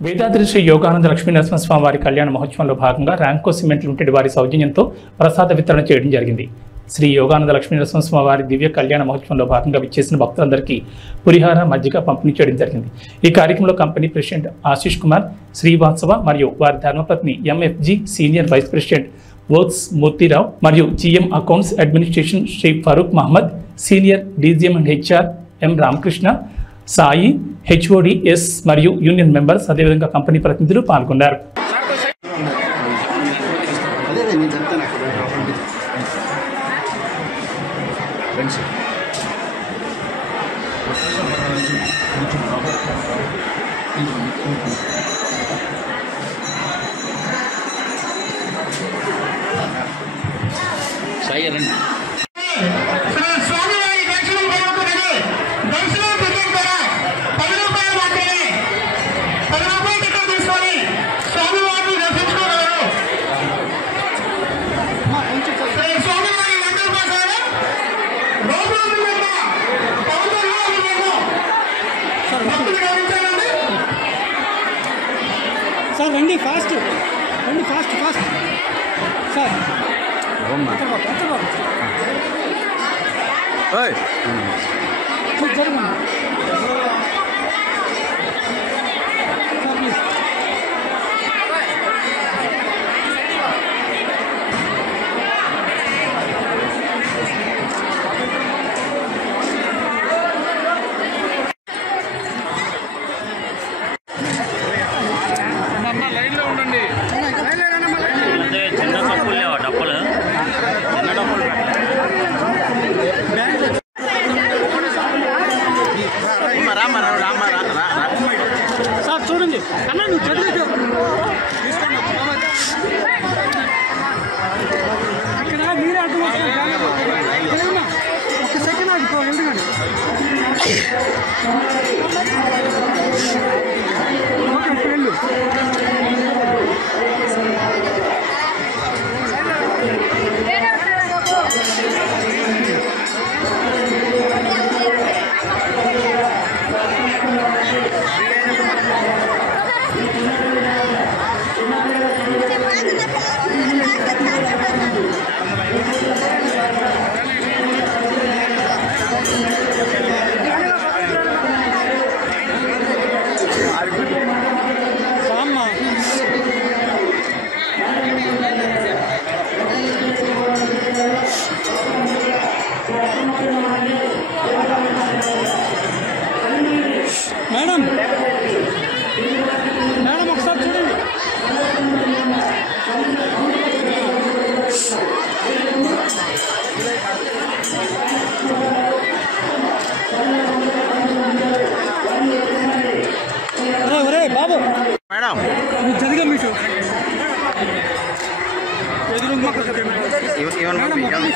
వేదాద్రి శ్రీ యోగానంద లక్ష్మీనరసింహస్వామి వారి కళ్యాణ మహోత్సవంలో భాగంగా ర్యాంకో సిమెంట్ లిమిటెడ్ వారి సౌజన్యంతో ప్రసాద వితరణ చేయడం జరిగింది. శ్రీ యోగానంద లక్ష్మీనరసింహస్వామి వారి దివ్య కళ్యాణ మహోత్సవంలో భాగంగా విచ్చేసిన భక్తులందరికీ పులిహార మజ్జిగ పంపిణీ చేయడం జరిగింది. ఈ కార్యక్రమంలో కంపెనీ ప్రెసిడెంట్ ఆశీష్ కుమార్ శ్రీవాత్సవ మరియు వారి ధర్మపత్ని MFG senior vice president works Murthirao మరియు GM accounts administration Shri Farooq Mohammad, senior DGM and HR M Ramakrishna, Sai, HODs మరియు యూనియన్ మెంబర్స్, అదేవిధంగా కంపెనీ ప్రతినిధులు పాల్గొన్నారు. సార్ రండి ఫాస్ట్ సార్ సార్ చూడండి అన్న నువ్వు చదివి అక్కడ మీరే అర్థం ఒక సెకండ్ ఆగిపో ఎందుకండి ఓకే వెళ్ళు. మేడం ఒకసారి చూడండి. ఒరే బాబు మేడం నువ్వు జరిగా మీటు ఇవన్నీ